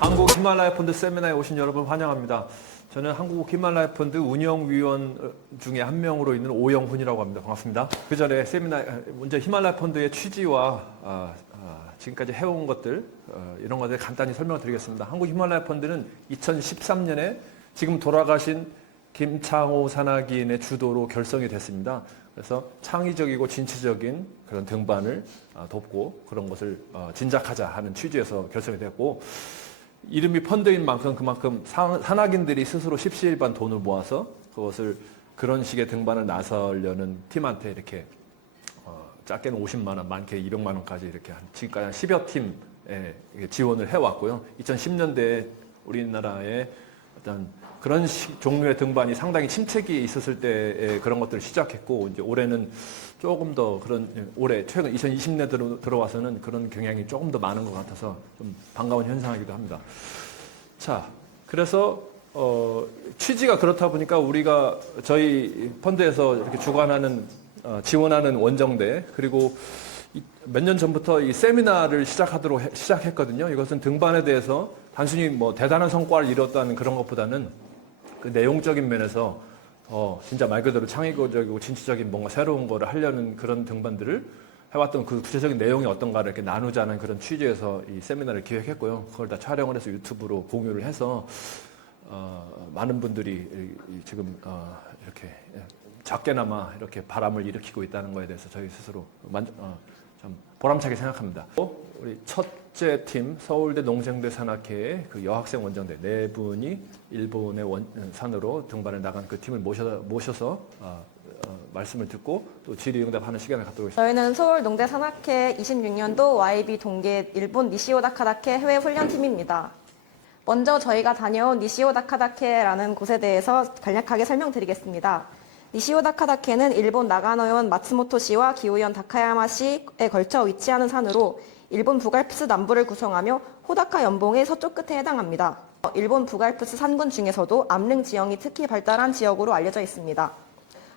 한국 히말라야 펀드 세미나에 오신 여러분 환영합니다. 저는 한국 히말라야 펀드 운영위원 중에 한 명으로 있는 오영훈이라고 합니다. 반갑습니다. 그 전에 세미나 먼저 히말라야 펀드의 취지와 지금까지 해온 것들 이런 것들 간단히 설명을 드리겠습니다. 한국 히말라야 펀드는 2013년에 지금 돌아가신 김창호 산하기인의 주도로 결성이 됐습니다. 그래서 창의적이고 진취적인 그런 등반을 돕고 그런 것을 진작하자 하는 취지에서 결성이 됐고, 이름이 펀드인 만큼 그만큼 산악인들이 스스로 십시일반 돈을 모아서 그것을 그런 식의 등반을 나서려는 팀한테 이렇게 작게는 50만 원, 많게 200만 원까지 이렇게 지금까지 한 10여 팀에 지원을 해왔고요. 2010년대에 우리나라에 어떤 그런 종류의 등반이 상당히 침체기에 있었을 때에 그런 것들을 시작했고, 이제 올해는 조금 더 올해 최근 2020년 들어와서는 그런 경향이 조금 더 많은 것 같아서 좀 반가운 현상이기도 합니다. 자, 그래서 취지가 그렇다 보니까 우리가 저희 펀드에서 이렇게 주관하는 지원하는 원정대, 그리고 몇 년 전부터 이 세미나를 시작했거든요. 이것은 등반에 대해서 단순히 뭐 대단한 성과를 이뤘다는 그런 것보다는 그 내용적인 면에서 진짜 말 그대로 창의적이고 진취적인 뭔가 새로운 거를 하려는 그런 등반들을 해왔던 그 구체적인 내용이 어떤가를 이렇게 나누자는 그런 취지에서 이 세미나를 기획했고요. 그걸 다 촬영을 해서 유튜브로 공유를 해서 많은 분들이 지금 이렇게 작게나마 이렇게 바람을 일으키고 있다는 거에 대해서 저희 스스로 좀 보람차게 생각합니다. 우리 첫째 팀 서울대 농생대 산악회의 그 여학생 원정대 네 분이 일본의 산으로 등반을 나간 그 팀을 모셔서 말씀을 듣고 또 질의응답하는 시간을 갖도록 하겠습니다. 저희는 서울 농대 산악회 26년도 YB 동계 일본 니시오다카다케 해외 훈련팀입니다. 먼저 저희가 다녀온 니시오다카다케라는 곳에 대해서 간략하게 설명드리겠습니다. 니시오다카다케는 일본 나가노현 마츠모토시와 기후현 다카야마시에 걸쳐 위치하는 산으로 일본 북알프스 남부를 구성하며 호다카 연봉의 서쪽 끝에 해당합니다. 일본 북알프스 산군 중에서도 암릉 지형이 특히 발달한 지역으로 알려져 있습니다.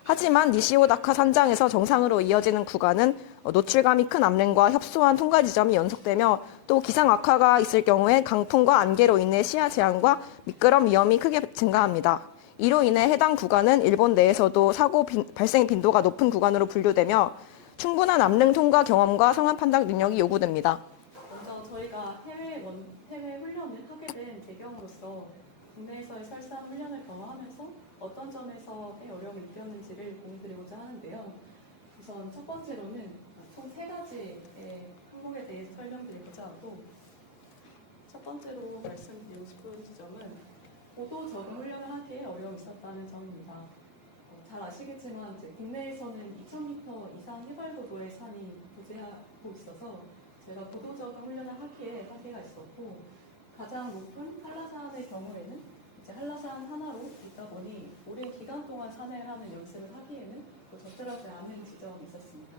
하지만 니시오다카 산장에서 정상으로 이어지는 구간은 노출감이 큰 암릉과 협소한 통과 지점이 연속되며 또 기상 악화가 있을 경우에 강풍과 안개로 인해 시야 제한과 미끄럼 위험이 크게 증가합니다. 이로 인해 해당 구간은 일본 내에서도 사고 발생 빈도가 높은 구간으로 분류되며 충분한 암릉 통과 경험과 상황 판단 능력이 요구됩니다. 먼저 저희가 해외 훈련을 하게 된 배경으로서 국내에서의 설상 훈련을 경험하면서 어떤 점에서의 어려움을 느꼈는지를 공유드리고자 하는데요. 우선 첫 번째로는 총 3가지의 항목에 대해 설명드리고자 하고, 첫 번째로 말씀드리고 싶은 지점은 고도 적응 훈련을 하기에 어려움이 있었다는 점입니다. 잘 아시겠지만 이제 국내에서는 2,000m 이상 해발고도의 산이 부재하고 있어서 저희가 고도 적응 훈련을 하기에 한계가 있었고, 가장 높은 한라산의 경우에는 이제 한라산 하나로 있다 보니 오랜 기간 동안 산행하는 연습을 하기에는 또 적절하지 않은 지점이 있었습니다.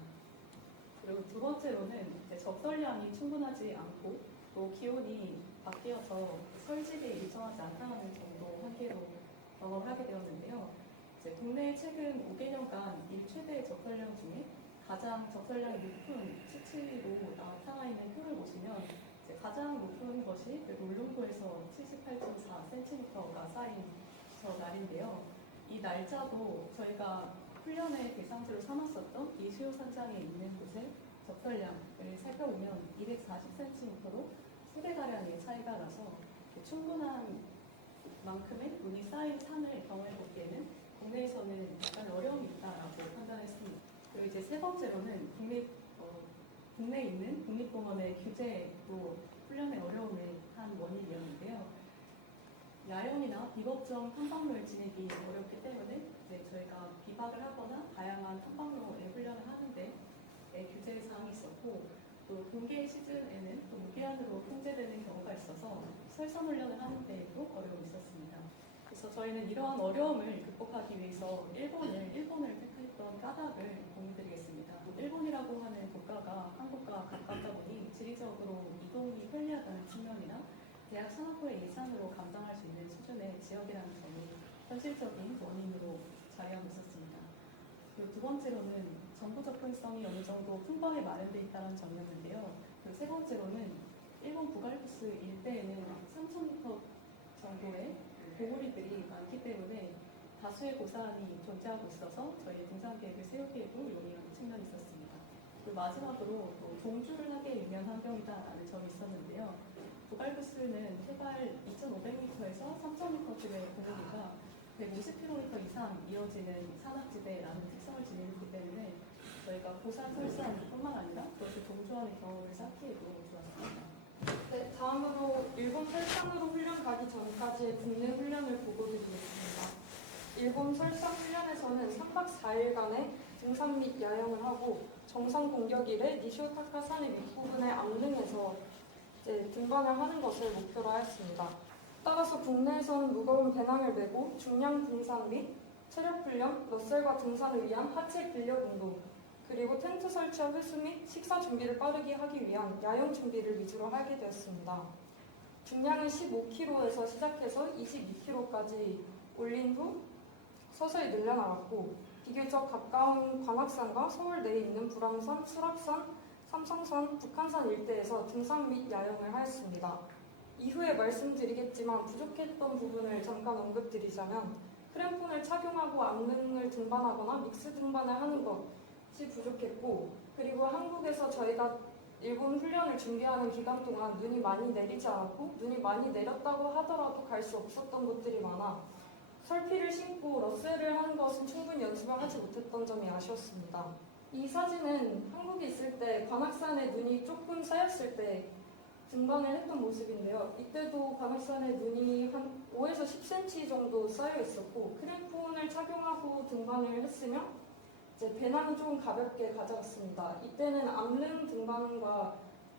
그리고 두 번째로는 이제 적설량이 충분하지 않고 또 기온이 바뀌어서 설직이 일정하지 않다는 정도 한계로 경험을 하게 되었는데요. 이제 국내 최근 5개년간 일 최대 적설량 중에 가장 적설량이 높은 수치로 나타나 있는 표를 보시면 이제 가장 높은 것이 울릉도에서 78.4cm가 쌓인 저 날인데요. 이 날짜도 저희가 훈련의 대상지로 삼았었던 이수요 산장에 있는 곳의 적설량을 살펴보면 240cm로 3배가량의 차이가 나서 충분한 만큼의 눈이 쌓인 산을 경험해 보기에는 국내에서는 약간 어려움이 있다라고 판단했습니다. 그리고 이제 세 번째로는 국내에 있는 국립공원의 규제로 훈련에 어려움을 한 비법정 탐방로의 진입이 어렵기 때문에 저희가 비박을 하거나 다양한 탐방로의 훈련을 하는데 규제 사항이 있었고, 또 동계 시즌에는 또 무기한으로 통제되는 경우가 있어서 설선 훈련을 하는 데에도 어려움이 있었습니다. 그래서 저희는 이러한 어려움을 극복하기 위해서 일본을 택했던 까닭을 공유드리겠습니다. 일본이라고 하는 국가가 한국과 가깝다 보니 지리적으로 이동이 편리하다는 측면이나 대학 산업부의 예산으로 감당할 수 있는 수준의 지역이라는 점이 현실적인 원인으로 자리하고 있었습니다. 그리고 두 번째로는 정부 접근성이 어느 정도 풍부하게 마련되어 있다는 점이었는데요. 그리고 세 번째로는 일본 북알프스 일대에는 3,000m 정도의 보호리들이 많기 때문에 다수의 고사안이 존재하고 있어서 저희 등산 계획을 세우기에도 용이한 측면이 있었습니다. 그리고 마지막으로 또 동주를 하기에 유리한 환경이다라는 점이 있었는데요. 북알프스는 해발 2,500m에서 3,000m급의 고도가 150km 이상 이어지는 산악지대라는 특성을 지니기 때문에 저희가 고산 설산뿐만 아니라 그것을 동조하는 경험을 쌓기에도 좋았습니다. 네, 다음으로 일본 설상으로 훈련 가기 전까지의 국내 훈련을 보고드리겠습니다. 일본 설상 훈련에서는 3박 4일간의 등산 및 야영을 하고 정상 공격일에 니시오타카 산의 윗부분의 암릉에서 등반을 하는 것을 목표로 하였습니다. 따라서 국내에서는 무거운 배낭을 메고 중량 등산 및 체력 훈련, 러셀과 등산을 위한 하체 근력 운동, 그리고 텐트 설치와 회수 및 식사 준비를 빠르게 하기 위한 야영 준비를 위주로 하게 되었습니다. 중량은 15kg에서 시작해서 22kg까지 올린 후 서서히 늘려나갔고, 비교적 가까운 관악산과 서울 내에 있는 불암산, 수락산, 삼성산, 북한산 일대에서 등산 및 야영을 하였습니다. 이후에 말씀드리겠지만 부족했던 부분을 잠깐 언급드리자면, 크램폰을 착용하고 암릉을 등반하거나 믹스 등반을 하는 것이 부족했고, 그리고 한국에서 저희가 일본 훈련을 준비하는 기간 동안 눈이 많이 내리지 않았고, 눈이 많이 내렸다고 하더라도 갈 수 없었던 곳들이 많아 설피를 신고 러셀을 하는 것은 충분히 연습을 하지 못했던 점이 아쉬웠습니다. 이 사진은 한국에 있을 때 관악산에 눈이 조금 쌓였을 때 등반을 했던 모습인데요. 이때도 관악산에 눈이 한 5에서 10cm 정도 쌓여 있었고, 크램폰을 착용하고 등반을 했으며 배낭은 조금 가볍게 가져갔습니다. 이때는 암릉 등반과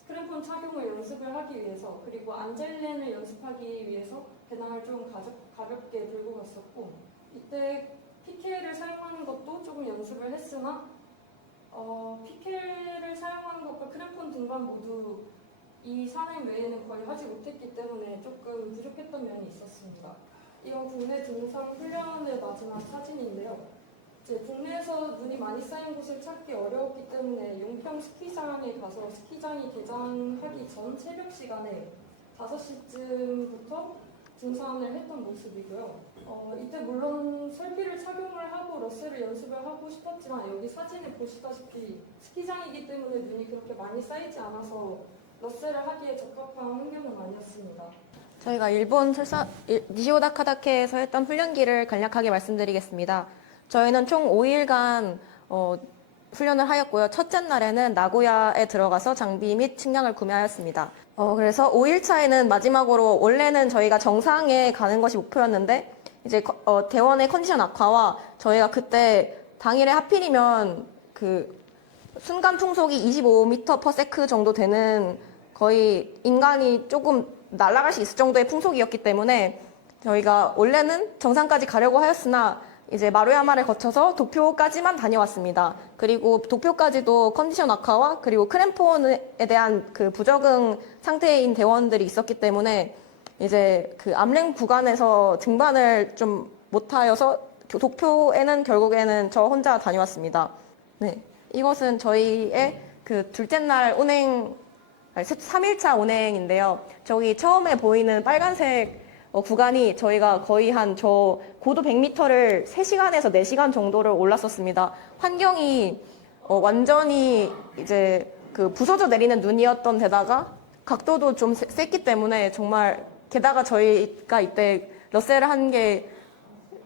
크램폰 착용을 연습을 하기 위해서, 그리고 안젤렌을 연습하기 위해서 배낭을 좀 가볍게 들고 갔었고, 이때 PK를 사용하는 것도 조금 연습을 했으나 PK를 사용하는 것과 크램폰 등반 모두 이 산행 외에는 거의 하지 못했기 때문에 조금 부족했던 면이 있었습니다. 이건 국내 등산 훈련의 마지막 사진인데요. 국내에서 눈이 많이 쌓인 곳을 찾기 어려웠기 때문에 용평 스키장에 가서 스키장이 개장하기 전 새벽 시간에 5시쯤부터 등산을 했던 모습이고요. 이때 물론 설비를 착용을 하고 러셀을 연습을 하고 싶었지만, 여기 사진을 보시다시피 스키장이기 때문에 눈이 그렇게 많이 쌓이지 않아서 러셀을 하기에 적합한 환경은 아니었습니다. 저희가 일본 니시오다 카다케에서 했던 훈련기를 간략하게 말씀드리겠습니다. 저희는 총 5일간 훈련을 하였고요. 첫째 날에는 나고야에 들어가서 장비 및 식량을 구매하였습니다. 그래서 5일차에는 마지막으로, 원래는 저희가 정상에 가는 것이 목표였는데 이제 대원의 컨디션 악화와 저희가 그때 당일에 하필이면 그 순간 풍속이 25m/s 정도 되는, 거의 인간이 조금 날아갈 수 있을 정도의 풍속이었기 때문에 저희가 원래는 정상까지 가려고 하였으나 이제 마루야마를 거쳐서 도쿄까지만 다녀왔습니다. 그리고 도쿄까지도 컨디션 악화와 그리고 크램폰에 대한 그 부적응 상태인 대원들이 있었기 때문에 이제 그 암랭 구간에서 등반을 좀 못하여서 도쿄에는 결국에는 저 혼자 다녀왔습니다. 네, 이것은 저희의 그 둘째 날 운행, 3일차 운행인데요. 저기 처음에 보이는 빨간색 구간이 저희가 거의 저 고도 100m를 3시간에서 4시간 정도를 올랐었습니다. 환경이 완전히 이제 그 부서져 내리는 눈이었던 데다가 각도도 좀 셌기 때문에 정말, 게다가 저희가 이때 러셀을 한 게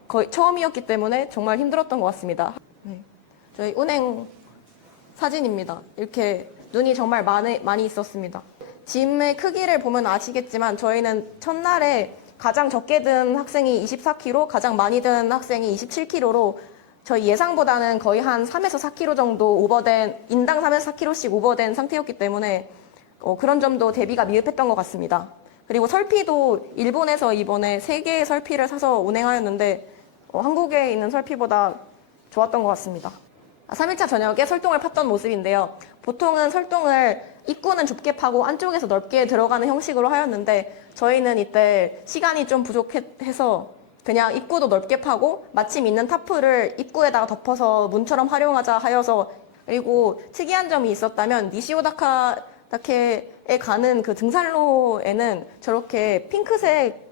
거의 처음이었기 때문에 정말 힘들었던 것 같습니다. 네. 저희 운행 사진입니다. 이렇게 눈이 정말 많이 있었습니다. 짐의 크기를 보면 아시겠지만 저희는 첫날에 가장 적게 든 학생이 24kg, 가장 많이 든 학생이 27kg로 저희 예상보다는 거의 한 3에서 4kg 정도 오버된, 인당 3에서 4kg씩 오버된 상태였기 때문에 그런 점도 대비가 미흡했던 것 같습니다. 그리고 설피도 일본에서 이번에 3개의 설피를 사서 운행하였는데 한국에 있는 설피보다 좋았던 것 같습니다. 3일차 저녁에 설동을 팠던 모습인데요. 보통은 설동을 입구는 좁게 파고 안쪽에서 넓게 들어가는 형식으로 하였는데 저희는 이때 시간이 좀 부족해서 그냥 입구도 넓게 파고 마침 있는 타프를 입구에다가 덮어서 문처럼 활용하자 하여서, 그리고 특이한 점이 있었다면 니시오다카다케에 가는 그 등산로에는 저렇게 핑크색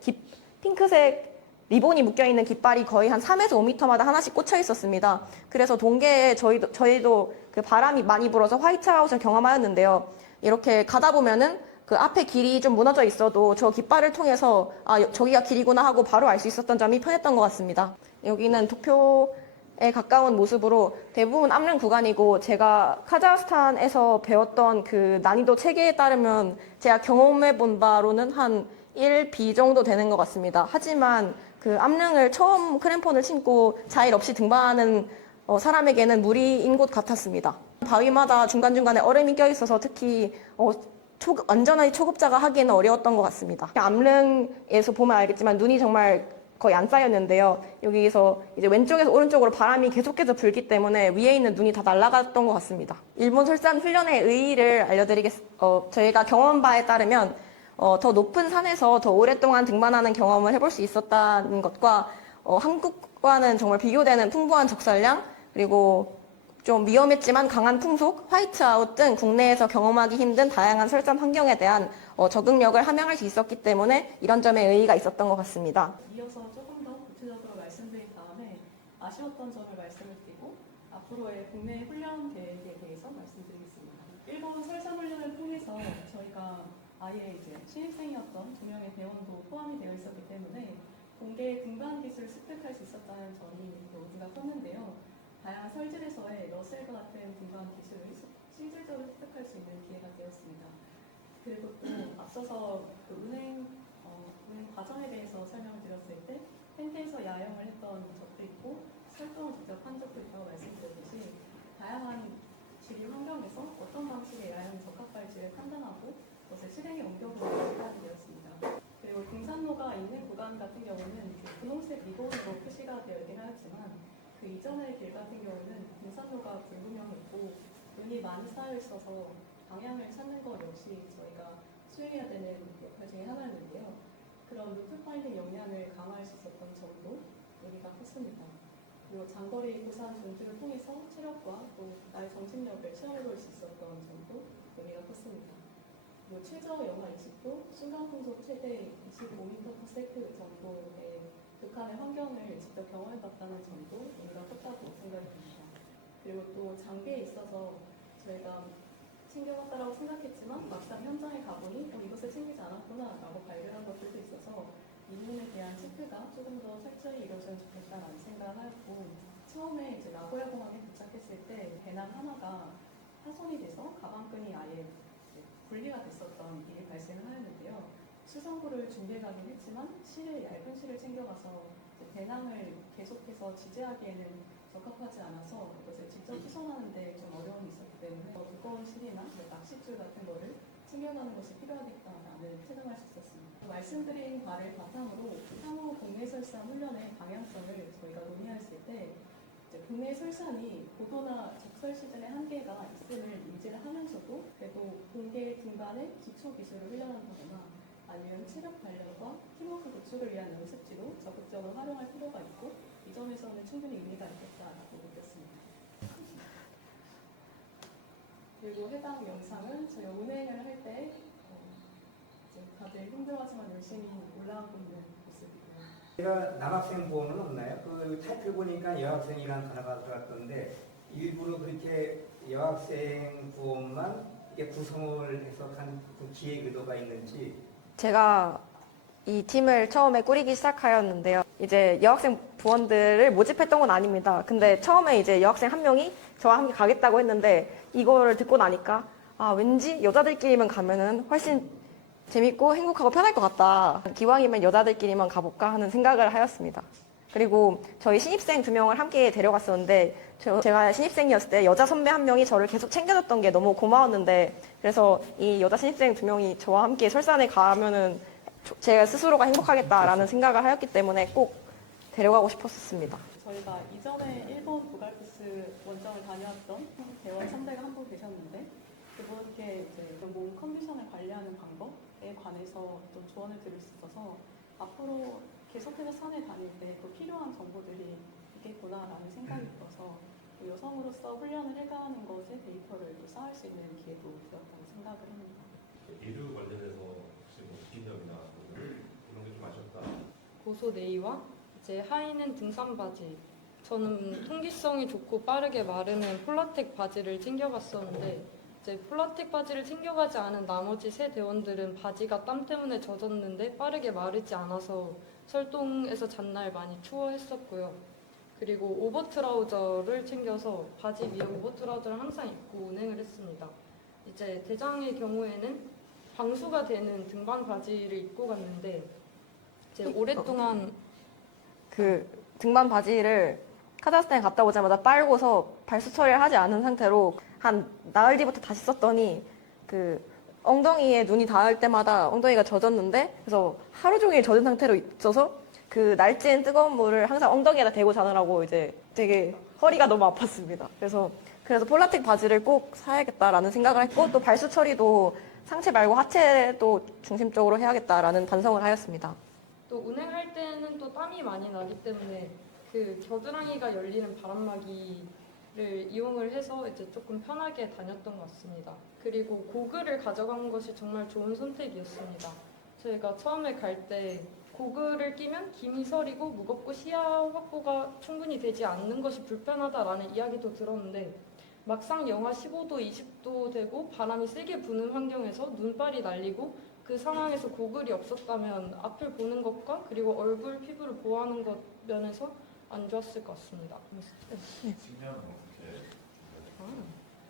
리본이 묶여있는 깃발이 거의 한 3에서 5m마다 하나씩 꽂혀 있었습니다. 그래서 동계에 저희도 그 바람이 많이 불어서 화이트아웃을 경험하였는데요. 이렇게 가다 보면은 그 앞에 길이 좀 무너져 있어도 저 깃발을 통해서 저기가 길이구나 하고 바로 알 수 있었던 점이 편했던 것 같습니다. 여기는 도쿄에 가까운 모습으로 대부분 암릉 구간이고, 제가 카자흐스탄에서 배웠던 그 난이도 체계에 따르면 제가 경험해 본 바로는 한 1B 정도 되는 것 같습니다. 하지만 그 암릉을 처음 크램폰을 신고 자일 없이 등반하는 사람에게는 무리인 곳 같았습니다. 바위마다 중간중간에 얼음이 껴있어서 특히 완전히 초급자가 하기에는 어려웠던 것 같습니다. 암릉에서 보면 알겠지만 눈이 정말 거의 안 쌓였는데요. 여기서 이제 왼쪽에서 오른쪽으로 바람이 계속해서 불기 때문에 위에 있는 눈이 다 날아갔던 것 같습니다. 일본 설산 훈련의 의의를 알려드리겠습니다. 저희가 경험 바에 따르면 더 높은 산에서 더 오랫동안 등반하는 경험을 해볼 수 있었다는 것과 한국과는 정말 비교되는 풍부한 적설량, 그리고 좀 위험했지만 강한 풍속, 화이트아웃 등 국내에서 경험하기 힘든 다양한 설산 환경에 대한 적응력을 함양할 수 있었기 때문에 이런 점에 의의가 있었던 것 같습니다. 이어서 조금 더 구체적으로 말씀드린 다음에 아쉬웠던 점을 말씀을 드리고 앞으로의 국내 훈련 계획에 대해서 말씀드리겠습니다. 일본 설산 훈련을 통해서 저희가 아예 이제 신입생이었던 2명의 대원도 포함이 되어 있었기 때문에 공개 등반 기술을 습득할 수 있었다는 점이 모두가 컸는데요. 다양한 설질에서의 러셀과 같은 등반 기술을 실질적으로 습득할 수 있는 기회가 되었습니다. 그리고 또 앞서서 그 운행 과정에 대해서 설명을 드렸을 때 텐트에서 야영을 했던 적도 있고 설동을 직접 한 적도 있다고 말씀드렸듯이 다양한 지리 환경에서 어떤 방식의 야영이 적합할지를 판단하고 그것을 실행에 옮겨보는 시간이 되었습니다. 그리고 등산로가 있는 구간 같은 경우는 분홍색 리본으로 표시가 되어 있긴 하였지만 그 이전의 길 같은 경우는 등산로가 불분명했고 눈이 많이 쌓여 있어서 방향을 찾는 것 역시 저희가 수행해야 되는 역할 중에 하나였는데요. 그런 루트 파인딩 역량을 강화할 수 있었던 점도 의미가 컸습니다. 그리고 장거리 고산 전투를 통해서 체력과 또 나의 정신력을 시험해볼 수 있었던 점도 의미가 컸습니다. 그리고 최저 영하 20도, 순간풍속 최대 25m/s 정도의 북한의 환경을 직접 경험해봤다는 점도 의미가 컸다고 생각합니다. 그리고 또 장비에 있어서 저희가 챙겨갔다라고 생각했지만 막상 현장에 가보니 이것을 챙기지 않았구나 라고 발견한 것들도 있어서 이 부분에 대한 체크가 조금 더 철저히 이루어졌으면 좋겠다라는 생각을 하였고, 처음에 이제 나고야 공항에 도착했을 때 배낭 하나가 파손이 돼서 가방끈이 아예 분리가 됐었던 일이 발생을 하였는데요. 수성구를 준비해 가긴 했지만 얇은 실을 챙겨가서 배낭을 계속해서 지지하기에는 적합하지 않아서 그것을 직접 수선하는 데 좀 어려움이 있었기 때문에 두꺼운 실이나 낚싯줄 같은 거를 챙겨가는 것이 필요하겠다라는 체감할 수 있었습니다. 말씀드린 바를 바탕으로 향후 국내 설산 훈련의 방향성을 저희가 논의했을 때 국내 설산이 고도나 적설 시즌의 한계가 있음을 인지를 하면서도 그래도 공개 등반의 기초 기술을 훈련한다거나 아니면 체력 단련과 팀워크 구축을 위한 연습지로 적극적으로 활용할 필요가 있고, 이 점에서는 충분히 의미가 있겠다라고 느꼈습니다. 그리고 해당 영상은 저희가 운행을 할 때 다들 힘들어하지만 열심히 올라가고 있는 모습이고요. 제가 남학생 보험은 없나요? 그 차트 보니까 여학생이라는 단어가 들어갔던데 일부러 그렇게 여학생 보험만 이렇게 구성을 해서 간 그 기획 의도가 있는지. 제가 이 팀을 처음에 꾸리기 시작하였는데요. 이제 여학생 부원들을 모집했던 건 아닙니다. 근데 처음에 이제 여학생 한 명이 저와 함께 가겠다고 했는데 이거를 듣고 나니까 왠지 여자들끼리만 가면은 훨씬 재밌고 행복하고 편할 것 같다. 기왕이면 여자들끼리만 가볼까 하는 생각을 하였습니다. 그리고 저희 신입생 2명을 함께 데려갔었는데 제가 신입생이었을 때 여자 선배 한 명이 저를 계속 챙겨줬던 게 너무 고마웠는데 그래서 이 여자 신입생 2명이 저와 함께 설산에 가면은 제가 스스로가 행복하겠다라는 생각을 하였기 때문에 꼭 데려가고 싶었습니다. 저희가 이전에 일본 부갈피스 원정을 다녀왔던 대원 선배가 한 분 계셨는데 그분께 이제 몸 컨디션을 관리하는 방법에 관해서 좀 조언을 드릴 수 있어서 앞으로 계속해서 산에 다닐 때 또 필요한 정보들이 있겠구나라는 생각이 들어서 여성으로서 훈련을 해가는 것에 데이터를 또 쌓을 수 있는 기회도 되었다고 생각을 합니다. 이류 관련해서 혹시 뭐 비념이나 이런 게 좀 아셨다? 고소 네이와 이제 하의는 등산 바지. 저는 통기성이 좋고 빠르게 마르는 폴라텍 바지를 챙겨갔었는데 이제 폴라텍 바지를 챙겨가지 않은 나머지 세 대원들은 바지가 땀 때문에 젖었는데 빠르게 마르지 않아서 설동에서 잔날 많이 추워했었고요. 그리고 오버트라우저를 챙겨서 바지 위에 오버트라우저를 항상 입고 운행을 했습니다. 이제 대장의 경우에는 방수가 되는 등반 바지를 입고 갔는데 이제 오랫동안 그 등반 바지를 카자흐스탄에 갔다 오자마자 빨고서 발수 처리를 하지 않은 상태로 한 나흘 뒤부터 다시 썼더니 그 엉덩이에 눈이 닿을 때마다 엉덩이가 젖었는데 그래서 하루 종일 젖은 상태로 있어서 그 날쌘 뜨거운 물을 항상 엉덩이에다 대고 자느라고 이제 되게 허리가 너무 아팠습니다. 그래서 폴라텍 바지를 꼭 사야겠다라는 생각을 했고 또 발수 처리도 상체 말고 하체도 중심적으로 해야겠다라는 반성을 하였습니다. 또 운행할 때는 또 땀이 많이 나기 때문에 그 겨드랑이가 열리는 바람막이를 이용을 해서 이제 조금 편하게 다녔던 것 같습니다. 그리고 고글을 가져간 것이 정말 좋은 선택이었습니다. 저희가 처음에 갈 때 고글을 끼면 김이 서리고 무겁고 시야 확보가 충분히 되지 않는 것이 불편하다라는 이야기도 들었는데 막상 영하 15도, 20도 되고 바람이 세게 부는 환경에서 눈발이 날리고 그 상황에서 고글이 없었다면 앞을 보는 것과 그리고 얼굴 피부를 보호하는 것 면에서 안 좋았을 것 같습니다. 식량은 어떻게?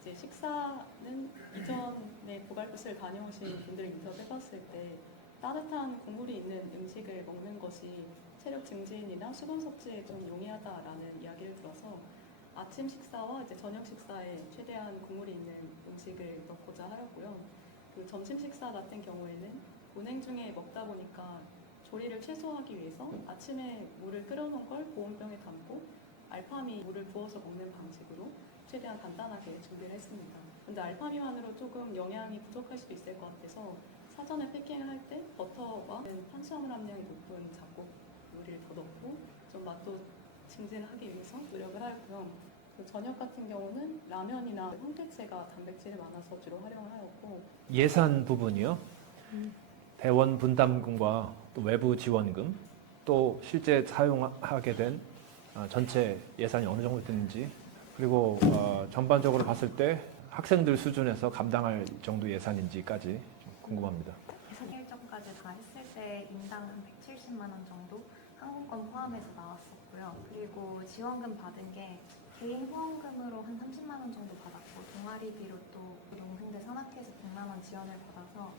이제 식사는 이전에 부갈피스를 다녀오신 분들 인터뷰해봤을 때 따뜻한 국물이 있는 음식을 먹는 것이 체력 증진이나 수분 섭취에 좀 용이하다라는 이야기를 들어서 아침 식사와 이제 저녁 식사에 최대한 국물이 있는 음식을 넣고자 하였고요. 그 점심 식사 같은 경우에는 운행 중에 먹다 보니까 조리를 최소화하기 위해서 아침에 물을 끓여놓은 걸 보온병에 담고 알파미 물을 부어서 먹는 방식으로 최대한 간단하게 준비를 했습니다. 근데 알파미만으로 조금 영양이 부족할 수도 있을 것 같아서 사전에 패킹을 할 때 버터와 탄수화물 함량이 높은 잡곡 요리를 더 넣고 좀 맛도 증진하기 위해서 노력을 하였고요. 그 저녁 같은 경우는 라면이나 홍태채가 단백질이 많아서 주로 활용을 하였고 예산 부분이요. 대원 분담금과 또 외부 지원금, 또 실제 사용하게 된 전체 예산이 어느 정도 되는지, 그리고 전반적으로 봤을 때 학생들 수준에서 감당할 정도 예산인지까지 좀 궁금합니다. 일정까지 다 했을 때 인당 한 170만 원 정도 항공권 포함해서 나왔었고요. 그리고 지원금 받은 게 개인 후원금으로 한 30만 원 정도 받았고 동아리비로 또 용생대 산악회에서 100만 원 지원을 받아서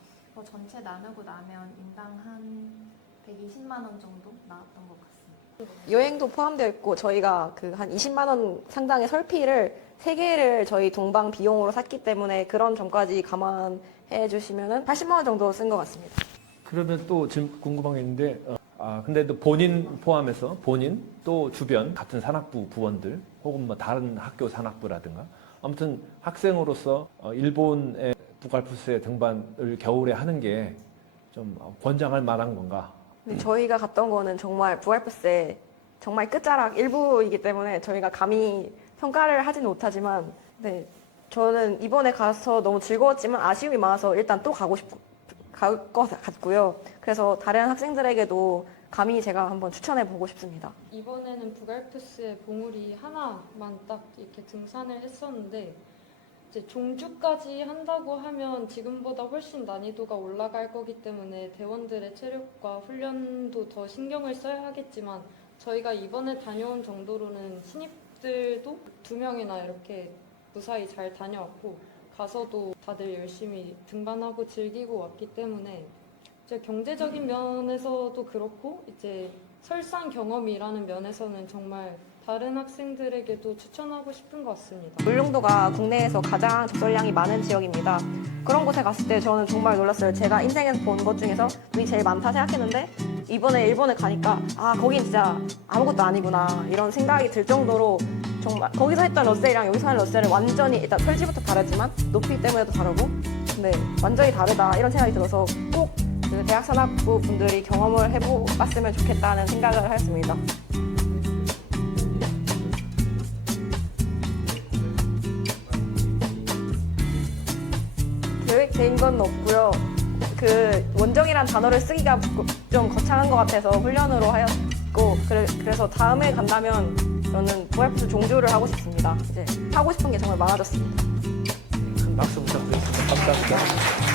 전체 나누고 나면 인당 한 120만 원 정도 나왔던 것 같습니다. 여행도 포함되어 있고 저희가 그 한 20만 원 상당의 설피를 3개를 저희 동방 비용으로 샀기 때문에 그런 점까지 감안해 주시면은 80만 원 정도 쓴 것 같습니다. 그러면 또 지금 궁금한 게 있는데, 근데 또 본인 포함해서 본인 또 주변 같은 산악부 부원들 혹은 뭐 다른 학교 산악부라든가 아무튼 학생으로서 일본의 부갈피스에 등반을 겨울에 하는 게 좀 권장할 만한 건가? 근데 저희가 갔던 거는 정말 부갈피스의 정말 끝자락 일부이기 때문에 저희가 감히 평가를 하지는 못하지만, 네, 저는 이번에 가서 너무 즐거웠지만 아쉬움이 많아서 일단 또 갈 것 같고요. 그래서 다른 학생들에게도 감히 제가 한번 추천해 보고 싶습니다. 이번에는 부갈피스의 봉우리 하나만 딱 이렇게 등산을 했었는데 이제 종주까지 한다고 하면 지금보다 훨씬 난이도가 올라갈 거기 때문에 대원들의 체력과 훈련도 더 신경을 써야 하겠지만 저희가 이번에 다녀온 정도로는 신입들도 2명이나 이렇게 무사히 잘 다녀왔고 가서도 다들 열심히 등반하고 즐기고 왔기 때문에 이제 경제적인 면에서도 그렇고 이제 설상 경험이라는 면에서는 정말 다른 학생들에게도 추천하고 싶은 것 같습니다. 울릉도가 국내에서 가장 적설량이 많은 지역입니다. 그런 곳에 갔을 때 저는 정말 놀랐어요. 제가 인생에서 본 것 중에서 눈이 제일 많다 생각했는데 이번에 일본에 가니까 아 거긴 진짜 아무것도 아니구나 이런 생각이 들 정도로 정말 거기서 했던 러셀이랑 여기서 하는 러셀은 완전히 일단 설지부터 다르지만 높이 때문에도 다르고 근데 완전히 다르다 이런 생각이 들어서 꼭 그 대학 산학부 분들이 경험을 해봤으면 좋겠다는 생각을 하였습니다. 계획된 건 없고요. 그 원정이란 단어를 쓰기가 좀 거창한 것 같아서 훈련으로 하였고 그래서 다음에 간다면 저는 부활풋 종주를 하고 싶습니다. 이제 하고 싶은 게 정말 많아졌습니다. 큰 박수 부탁드리겠습니다. 감사합니다.